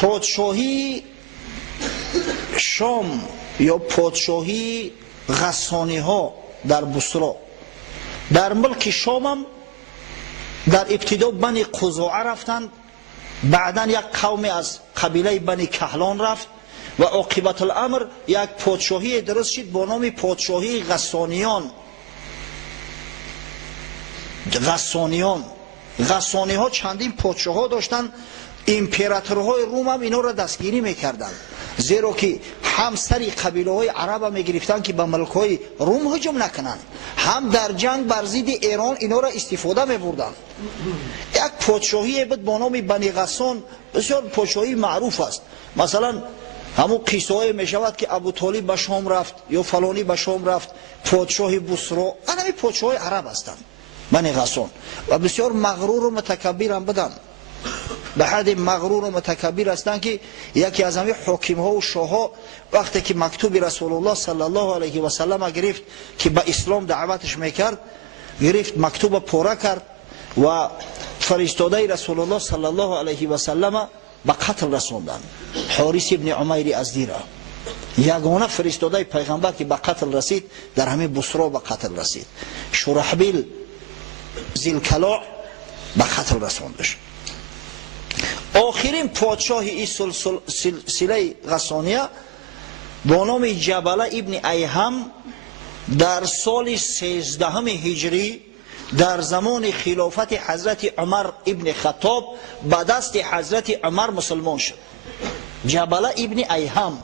پادشاهی شام یا پادشاهی غسانی ها در بصره، در ملک شام هم در ابتدا بنی قزاعه رفتند، بعدا یک قوم از قبیله بنی کهلان رفت و عاقبت الامر یک پادشاهی درست شد با نام پادشاهی غسانیان. غسانی ها چندین پادشاه ها داشتند. امپراتورهای روم هم اینا را دستگیری میکردند، زیرا که هم سری قبیله های عرب هم میگرفتند که به ملک های روم هجوم نکنند، هم در جنگ بر ضد ایران اینا را استفاده میبردند. یک پادشاهی بود با نام بنی غسان، بسیار پادشاهی معروف است. مثلا همون قصه های میشود که ابو طالب به شام رفت یا فلانی به شام رفت، پادشاه بصره، همین پادشاه های عرب هستند بنی غسان، و بسیار مغرور و متکبر هم بدن، به حد مغرور و متکبر هستند که یکی از همه حاکم ها و شاه ها وقتی که مکتوب رسول الله صلی الله علیه و سلم گرفت که به اسلام دعوتش میکرد، گرفت مکتوب پاره کرد و فرستاده رسول الله صلی الله علیه و سلم به قتل رسوندن. حارث ابن عمیر ازدی را یگانه فرستاده پیغمبر که به قتل رسید در همین بصره به قتل رسید. شرحبیل ذی‌الکلاء به قتل رسوندش. آخرین پادشاه این سلسله غسانیه با نام جبله ابن ایهم در سال 13 هجری در زمان خلافت حضرت عمر ابن خطاب به دست حضرت عمر مسلمان شد. جبله ابن ایهم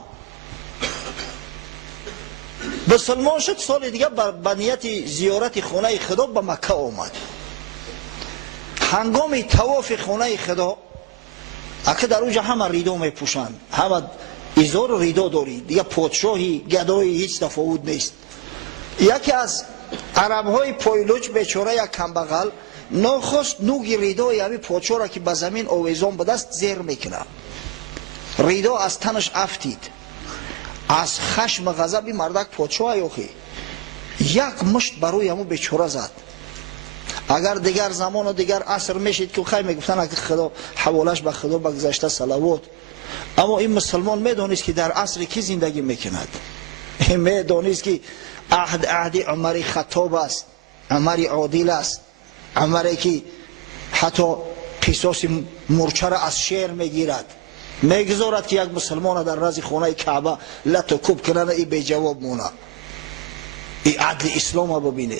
مسلمان شد. سال دیگه به نیت زیارت خانه خدا به مکه آمد. هنگام طواف خانه خدا اگه در اونجا همه ریدا می پوشند، همه ازار و ریدا داری دیگه، پادشاهی گدایی هیچ تفاوت نیست. یکی از عرب های پایلوچ بیچاره یک کمبغل ناخواست نوگی ریدای همین پادشاه را که به زمین آویزان به دست زیر میکنه، ریدا از تنش افتید. از خشم غضب مردک پادشاه یاخی یک مشت بروی همون بیچاره زد. اگر دیگر زمان و دیگر عصر میشید که خیلی میگفتن اگه خدا حوالش به خدا بگذشته صلوات، اما این مسلمان میدونست که در عصر کی زندگی میکند. این میدونست که عهد عمر خطاب است، عمر عادل است، عمری که حتی قصاص مرچه را از شیر میگیرد، میگذارد که یک مسلمان در رز خانه کعبه لط و کوب کنن، ای بی جواب مونه. این عدل اسلام را ببینه.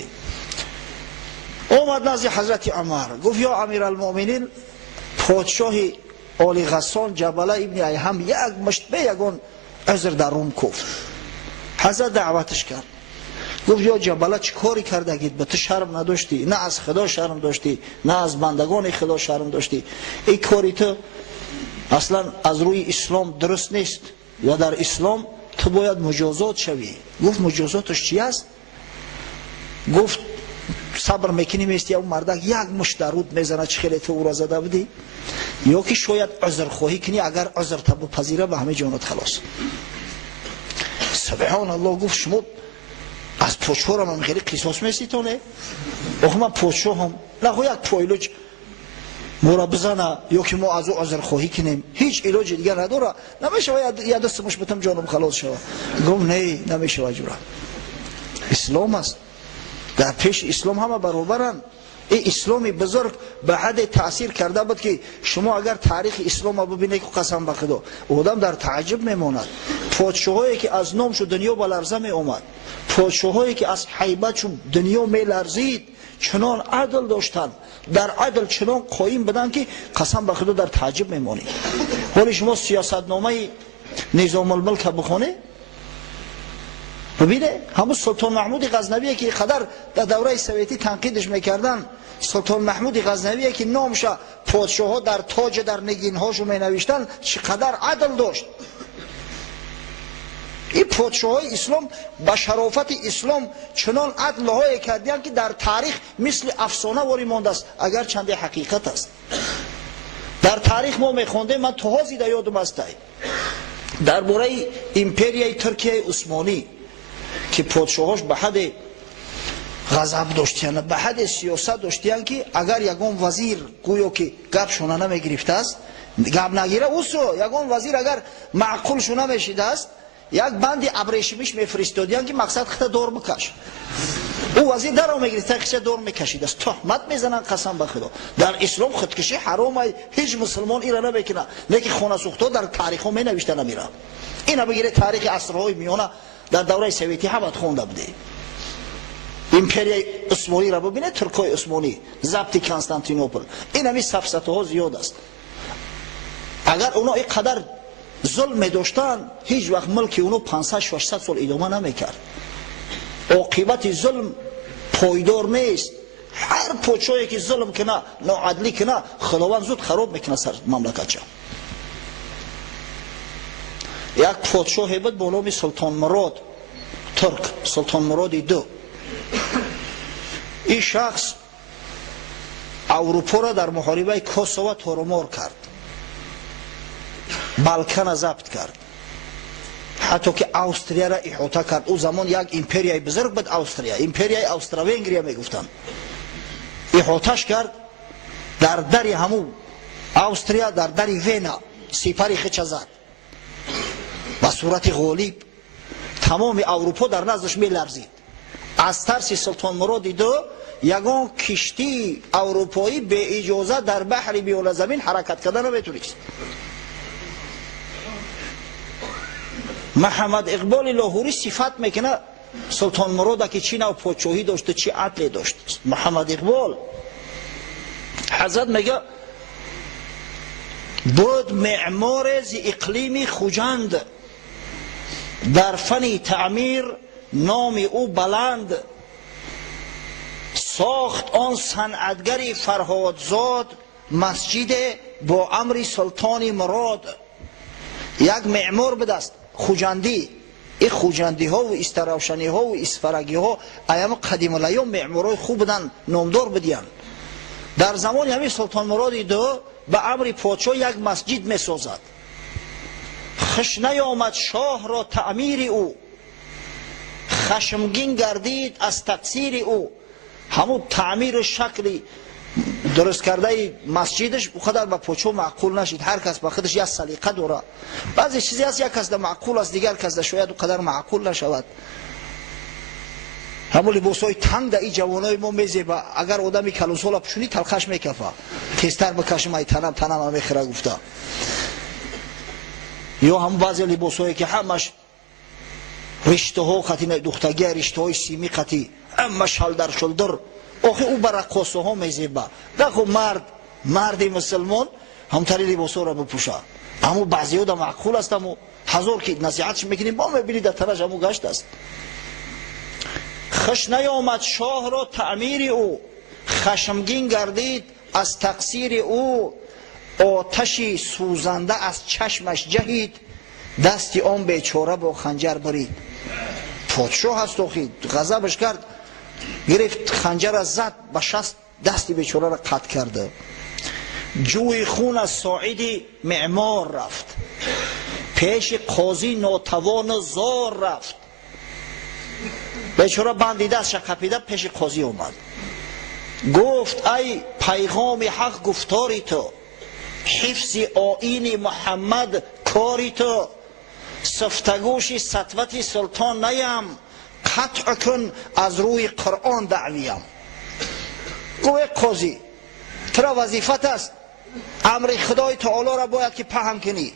اومد نزد حضرت عمر گفت یا امیر المؤمنین، پادشاه آل غسان جبله ابن ایهم یک مشت به یگان عذر در روم کفت. حضرت دعوتش کرد، گفت یا جبله چه کاری کرده گید؟ به تو شرم نداشتی؟ نه از خدا شرم داشتی، نه از بندگان خدا شرم داشتی. این کاری تو اصلا از روی اسلام درست نیست و در اسلام تو باید مجازات شوی. گفت مجازاتش چی است؟ گفت صبر میکنی میستی اون مردک یک مشت در رود میزنه چه خیلی تو او را زده بودی، یا که شاید عذر خواهی کنی، اگر عذر تبو پذیره به همه جانت خلاص. سبحان الله. گفت شما از پادشاه را من خیلی قصاص میستونه؟ آخه من پادشاه هم نه یک پایلوچ ما را بزنه یا که ما از او عذر خواهی کنیم، هیچ علاج دیگه نداره، نمیشه یه دست مش بتم جانم خلاص شود. گفت نه نمیشه جورا. اسلام است، در پیش اسلام همه برابرن. این اسلامی بزرگ به حد تاثیر کرده بود که شما اگر تاریخ اسلام رو ببینید که قسم به خدا آدم در تعجب میماند. پادشاهایی که از نامشو دنیا به لرزه می اومد، پادشاهایی که از هیبتشو دنیا می لرزید، چنان عدل داشتن، در عدل چنان قایم بدن که قسم به خدا در تعجب میمانید. ولی شما سیاستنامه نظام الملک بخونه ببینه، همون سلطان محمود غزنوی که قدر در دوره سویتی تنقیدش میکردن، سلطان محمود غزنوی که نامش پادشاه ها در تاج در نگین هاشو می نوشتن، چقدر عدل داشت. این پادشاه های اسلام به شرافت اسلام چنان عدل های کردن که در تاریخ مثل افسانه واری مانده است، اگر چند حقیقت است. در تاریخ ما میخوندیم، من تا زیده یادم است درباره امپریای ترکیه عثمانی که پادشاهاش به حد غضب داشتیان، به حد سیاست داشتیان که اگر یگان وزیر گویا که گپ شونه نمیگرفته است، گپ نگیره اوسو یگان وزیر اگر معقول شونه میشیده است، یک بند ابریشمیش میفرستادیان که مقصد خط دور بکش. او وزیر درو میگرفته خط دور میکشیده است. تهمت میزنن قسم به خدا. در اسلام خودکشی حرامه، هیچ مسلمان ایرا نمیکنه. لیکن خانه سوخته در تاریخ می نوشته نمیره. اینا بگیره تاریخ عصرهای میانه در دوره سوویتی هم خونده بوده. امپریای عثمانی را ببینه، ترکای عثمانی، ضبط کنستانتینوپل، این همی سفسطه ها زیاد است. اگر اونا اینقدر ظلم داشتن، هیچ وقت ملک اونو 500-600 سال ادامه نمیکرد. عاقبت ظلم پایدار نیست. هر پادشاهی که ظلم کنه، ناعدلی کنه، خداوند زود خراب میکنه سر مملکت. یک پادشاه بود به نام سلطان مراد ترک، سلطان مراد دو. این شخص اروپا را در محاربه کوسوو تارمار کرد، بالکان را ضبط کرد، حتی که استرالیا را احاطه کرد. او زمان یک امپریای بزرگ بود استرالیا، امپریای استرا-ونگریا میگفتند. احاطهش کرد، در دری همو استرالیا، در دری وینا سپری خچ زد به صورت غالب. تمام اروپا در نزدش میلرزید. از ترس سلطان مراد دو یگان کشتی اروپایی به اجازه در بحر بیرون زمین حرکت کردن نمیتونست. محمد اقبال لاهوری صفت میکنه سلطان مراد که چی نوع پادشاهی داشته، چی عدلی داشت. محمد اقبال حضرت میگه بود معمار ز اقلیم خوجند، در فن تعمیر نام او بلند، ساخت آن صنعتگر فرهادزاد، مسجد با امر سلطان مراد. یک معمار بدست خوجندی. این خوجندی ها و استروشنی ها و اسفرگی ها ایام قدیم الایام معمارای خوب بودن، نامدار بودن. در زمان همین سلطان مراد دو به امر پادشاه یک مسجد می سازد. خش نیامد شاه را تعمیر او، خشمگین گردید از تقصیر او. همون تعمیر شکلی درست کرده مسجدش بخاطر به پادشاه معقول نشید. هر کس با خودش یک سلیقه داره. بعضی چیزی هست یک کس ده معقول است، دیگر کس ده شاید او قدر معقول نشود. همون لباسای تنگ ده ای جوانای ما میزیبه، اگر آدمی کلوسالا پشونی تلخش میکفه، تیزتر بکشم ای تنم هم میخره گفته. یا هم بعضی لباسایی که همش رشته ها خطی دختگی، رشته های سیمی خطی، اما شلدر شلدر، آخه او برای رقاصه ها میزیبه. دخو مرد مسلمان همتری لباس ها را بپوشه. اما بعضی ها دا معقول است، اما هزار که نصیحتش میکنیم با میبینی در ترش همو گشت است. خش نیامد شاه را تعمیر او، خشمگین گردید از تقصیر او. آتشی سوزنده از چشمش جهید، دستی آن بیچاره با خنجر برید. پادشاه هست آخی، غضبش کرد، گرفت خنجر از زد به شست، دستی بیچاره را قطع کرده. جوی خون از ساعدی معمار رفت، پیش قاضی ناتوان زار رفت. بیچاره بندیده از شقپیده پیش قاضی اومد، گفت ای پیغام حق گفتاری تو، حفظ آیین محمد کاری تو. سفتگوش سطوت سلطان نیم، قطع کن از روی قرآن دعویم. گوه قاضی ترا وظیفت است امر خدای تعالی را باید که پهم کنی،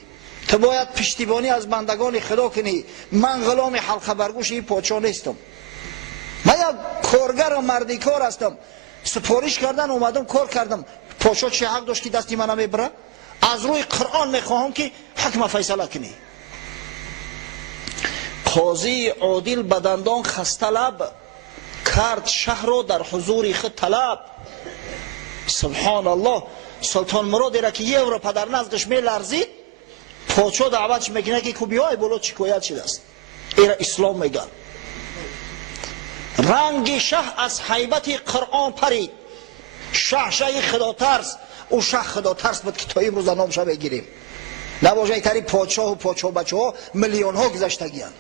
تو باید پشتیبانی از بندگان خدا کنی. من غلام حلقه برگوش این پادشاه نیستم، من یک کارگر و مردی کار هستم. سپارش کردن اومدم کار کردم. پادشاه چه حق داشت که دستی من نمیبره؟ از روی قرآن میخواهم که حکم فیصله کنی. قاضی عادل بدندان خسته لب، کرد شهر را در حضور خود طلب. سبحان الله. سلطان مراد را که یه رو پدر نزدش میلرزید، پادشاه دعوتش میکنه که بیای بالا شکایت شده است. این را اسلام میگه. رنگ شه از هیبت قرآن پرید، شه خدا ترس. او شه خدا ترس بود که تا امروز نامش بگیریم. نباشه اینطوری پادشاه و پادشاه بچه ها میلیون ها گذشتگیان.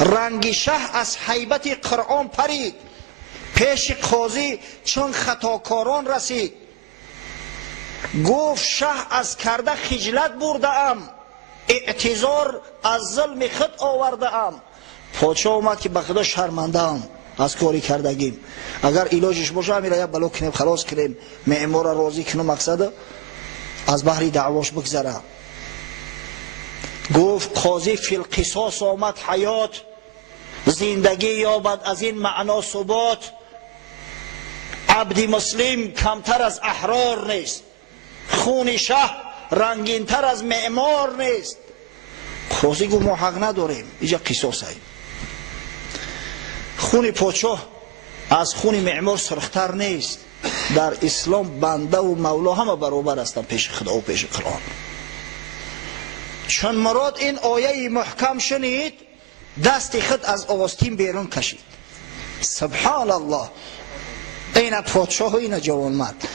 رنگ شه از هیبت قرآن پرید، پیش قاضی چون خطاکاران رسید، گفت شه از کرده خجلت برده ام، اعتذار از ظلم خود آورده ام. پادشاه اومد که به خدا شرمنده ام از کاری کردگیم، اگر علاجش باشه همین را یک بلو کنیم خلاص کنیم، معمار را راضی کنیم، مقصد از بحری دعواش بگذره. گفت قاضی فی القصاص آمد حیات، زندگی یابد از این معنا ثبات. عبد مسلم کمتر از احرار نیست، خون شه رنگین تر از معمار نیست. قاضی گفت ما حق نداریم، اینجا قصاص هست. خون پادشاه از خون معمار سرختر نیست. در اسلام بنده و مولا همه برابر هستند پیش خدا و پیش قرآن. چون مراد این آیه محکم شنید، دست خود از آستین بیرون کشید. سبحان الله. این پادشاه و این جوانمرد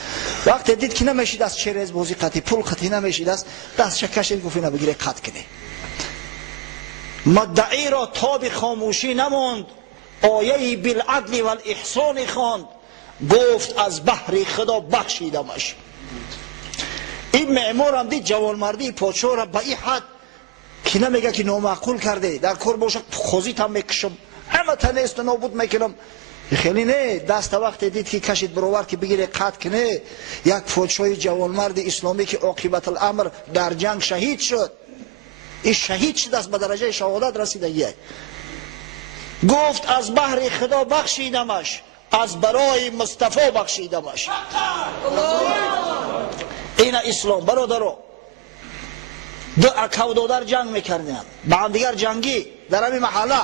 وقتی دید که نمیشید از چرز بازی قطعی پول قطعی نمیشید، از دستش کشید، گفت اینو بگیره قطع کنه. مدعی را تاب خاموشی نماند، آیه بالعدل و الاحسان خواند، گفت از بحر خدا بخشیدمش. این معمار هم دید جوانمردی پادشاه را به این حد که نمیگه که نامعقول کرده، در کار باشه خوزیت هم میکشم، همه تنیست و نابود میکنم. خیلی نه، دست وقت دید که کشید برابر که بگیره قطع کنه، یک پادشاه جوانمرد اسلامی که عاقبت الامر در جنگ شهید شد، این شهید شد، از به درجه شهادت رسیده. گفت از بحر خدا بخشیدمش، از برای مصطفی بخشیدمش. این اسلام برادرو، دو اکو دو جنگ میکردن با هم دیگر، جنگی در همین محله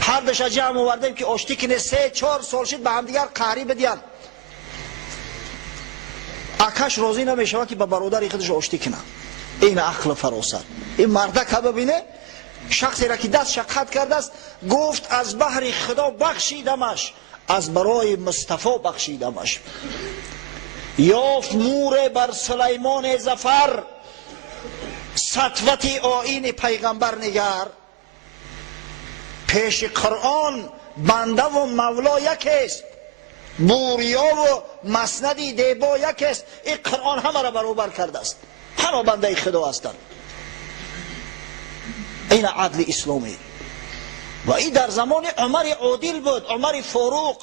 هر دش جمع آوردیم که آشتی کنه، 3-4 سال شد به هم دیگر قهری بدین. اکش راضی نمیشه که با برادر خودش آشتی کنه. این عقل فراست. این مرده که ببینه شخصی را که دست شقت کرده است، گفت از بحر خدا بخشیدمش، از برای مصطفی بخشیدمش. یافت مور بر سلیمان ظفر، سطوت آیین پیغمبر نگر. پیش قرآن بنده و مولا یک است، بوریا و مسندی دیبا یک است. این قرآن همه را برابر کرده است، همه بنده خدا هستند. این عدل اسلامی. و این در زمان عمر عادل بود، عمر فاروق.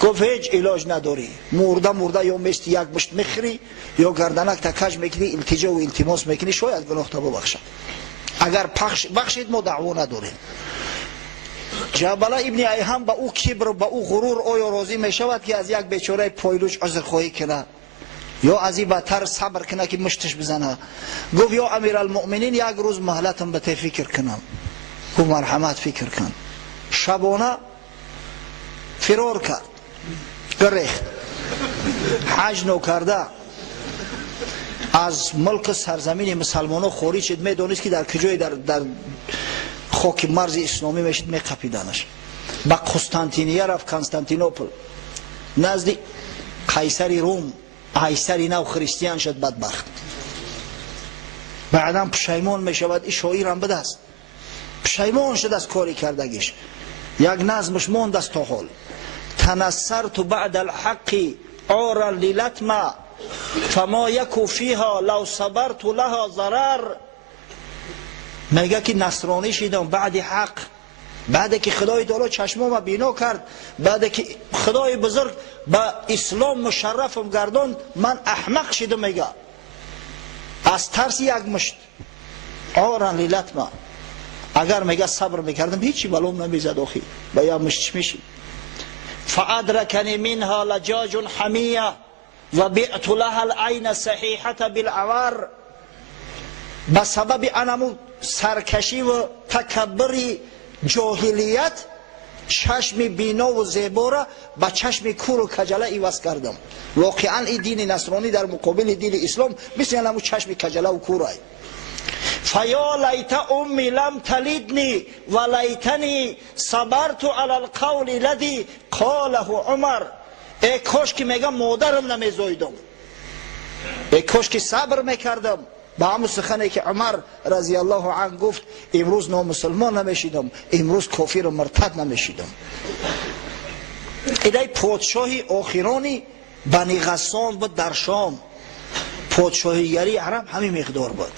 گفت هیچ علاج نداری، مرده یا مشت یک مشت میخری یا گردنک تکج میکنی، التجا و التماس میکنی، شاید گناه تا ببخشد. اگر بخشید ما دعوا نداریم. جبله ابن ایهم با او کبر و با او غرور آیا راضی میشود که از یک بیچاره پایلوچ عذر خواهی کنه، یا از این بدتر صبر کنه که مشتش بزنه؟ گفت یا امیر المؤمنین یک روز مهلتم به تی فکر کنم. گفت مرحمت فکر کن. شبانه فرار کرد، گریخت، حج نو کرده، از ملک سرزمین مسلمان ها خارج شد. میدونست که در کجای در خاک مرز اسلامی میشد، میقپیدنش. با قسطنطینیه رفت، کنستانتینوپل، نزد قیصر روم، قیصری نو خریستیان شد. بدبخت بعدا پشیمان میشود. این شاعر هم بدست پشیمان شد از کاری کردگیش. یک نظمش ماند است تا حال: تنصرت بعد الحق عارا للتما، فما یکو فیها لو صبرت لها ضرر. میگه که نصرانی شدم بعد حق، بعد که خدای تعالی چشمام بینا کرد، بعد که خدای بزرگ با اسلام مشرفم گرداند، من احمق شدم. میگه از ترس یک مشت عارا للتما، اگر میگه صبر میکردم هیچی بلوم نمیزد. آخی با یا مشت میشی. فادرکنی منها لجاج حمیه و بعت لها العین صحیحه بالعور. به سبب انمو سرکشی و تکبری جاهلیت، چشم بینا و زیبا را به چشم کور و کجله ایواز کردم. واقعا این دین نصرانی در مقابل دین اسلام مثل انمو چشم کجله و کور ای. فیا لیت امی لم تلدنی و لیتنی صبرت علی القول الذی قاله عمر. ای کاش که میگم مادرم نمیزایدم، ای کاش که صبر میکردم با همون سخنی که عمر رضی الله عنه گفت، امروز نامسلمان نمیشیدم، امروز کافر و مرتد نمیشیدم. ایدای پادشاهی آخرانی بنی غسان بود در شام. پادشاهیگری عرب همین مقدار بود.